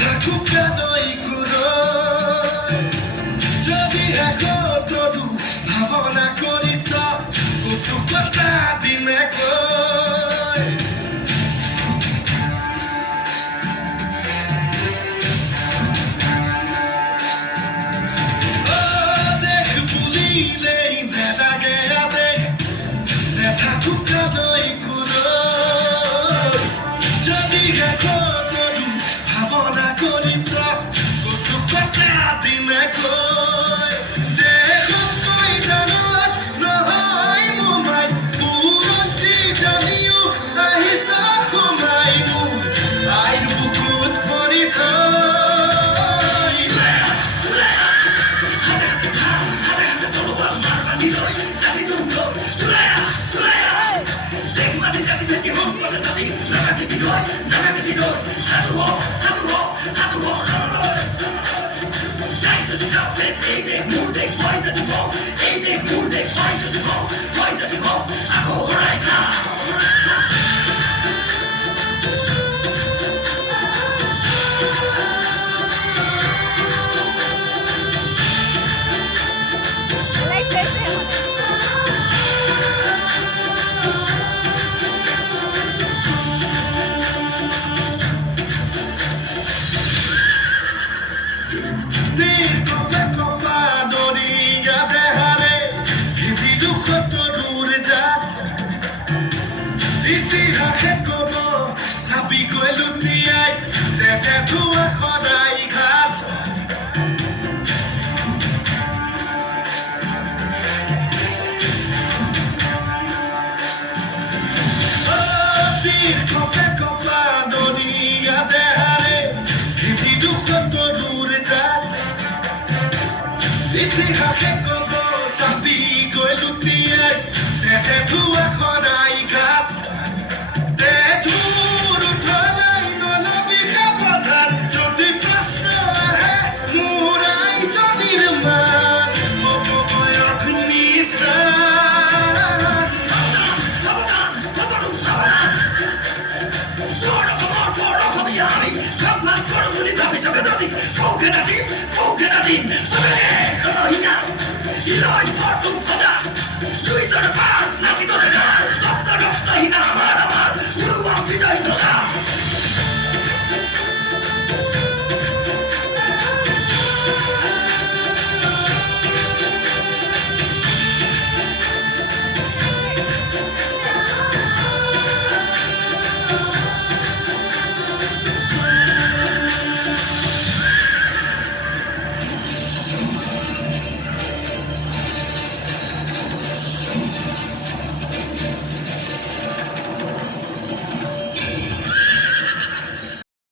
থাকুকালৈ গুৰৈ যদি এশ তদু ভাৱনা কৰিছ কচু কটা দিমেকৈ দেশ বুলিলেই নেলাগে আদেশ নেথাকুকালৈ গুৰৈ যদি এশ তদু ভাৱনা কৰিছ কচু কটা দিমেকৈ দেশতকৈ ডাঙৰ নহয় মোমাই পুৰণি জানিও আহিছ সোমাই মোৰ আইৰ বুকুত পৰি ইতিহাসে কব চাবি গৈ লুটিয়াই তেজে ধোৱা সদায় ঘাট দীৰ্ঘকে কপা নদীয়া দেহাৰে ভিধি দুখতৰুৰ জাত ইতিহাসে কব চাবি গৈ লুটিয়াই তেজে ধোৱা সদায় ঘাট Iloi portum pada, lui